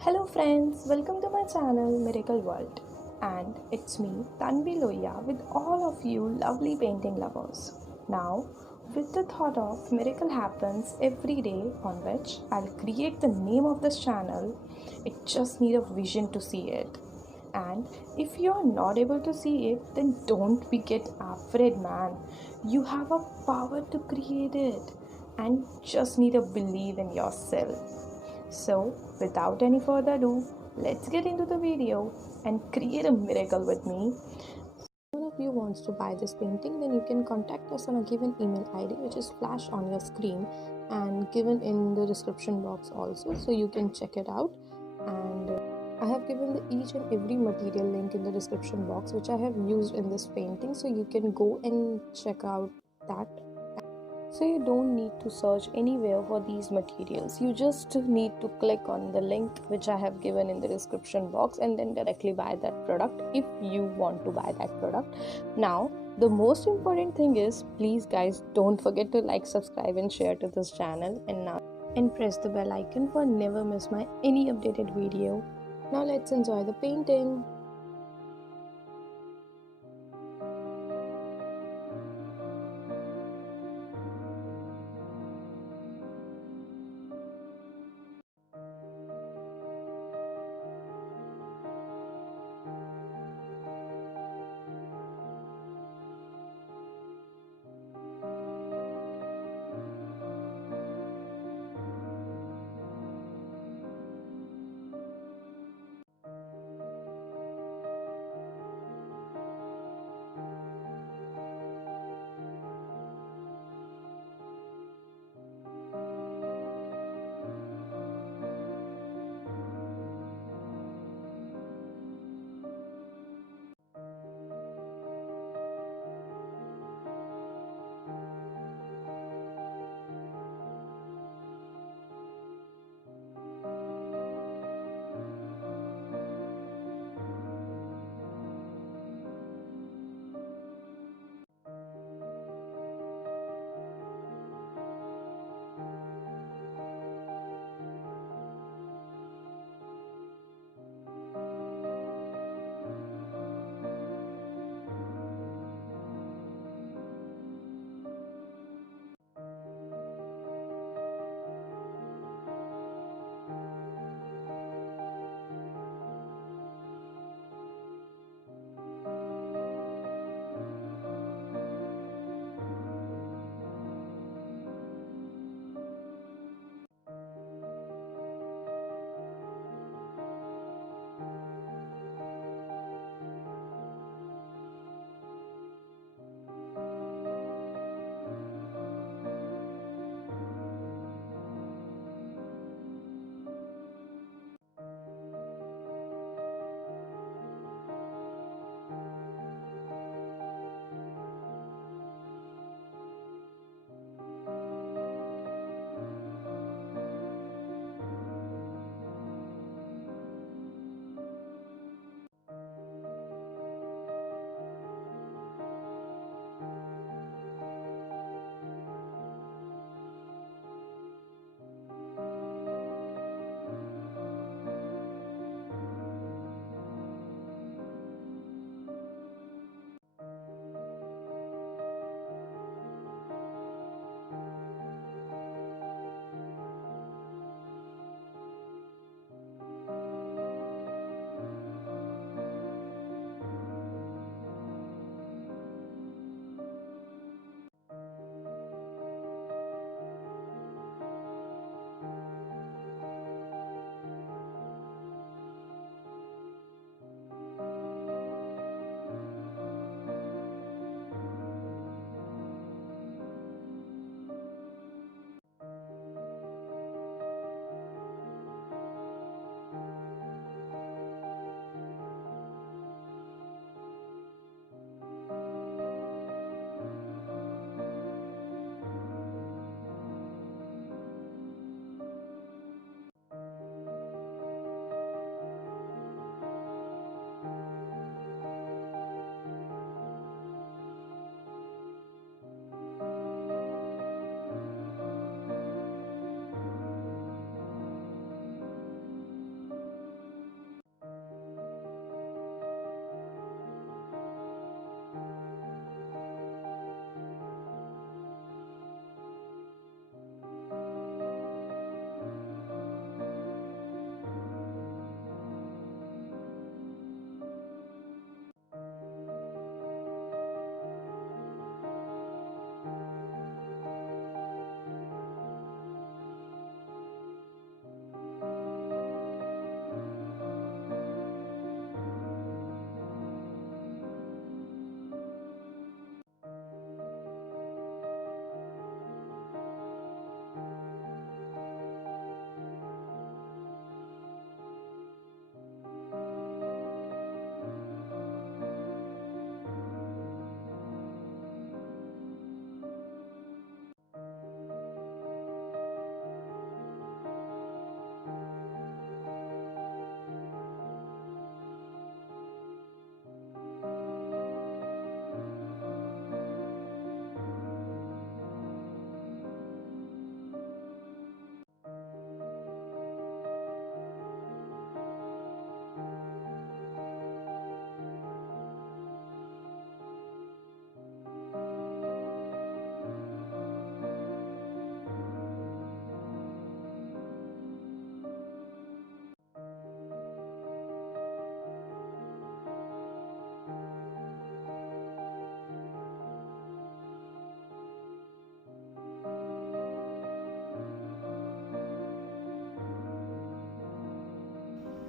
Hello friends, welcome to my channel Miracle World, and it's me Tanvi Loya with all of you lovely painting lovers. Now, with the thought of miracle happens every day on which I'll create the name of this channel, it just need a vision to see it. And if you're not able to see it, then don't be get afraid, man. You have a power to create it and just need to believe in yourself. So, without any further ado, let's get into the video and create a miracle with me. If one of you wants to buy this painting, then you can contact us on a given email ID which is flashed on your screen and given in the description box also, so you can check it out. And I have given each and every material link in the description box which I have used in this painting, so you can go and check out that. So you don't need to search anywhere for these materials. You just need to click on the link which I have given in the description box and then directly buy that product if you want to buy that product. Now, the most important thing is, please guys, don't forget to like, subscribe and share to this channel, and press the bell icon for never miss my any updated video. Now let's enjoy the painting.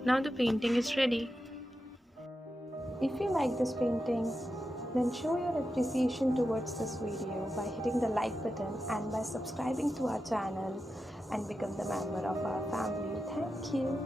Now the painting is ready. If you like this painting, then show your appreciation towards this video by hitting the like button and by subscribing to our channel and become the member of our family. Thank you.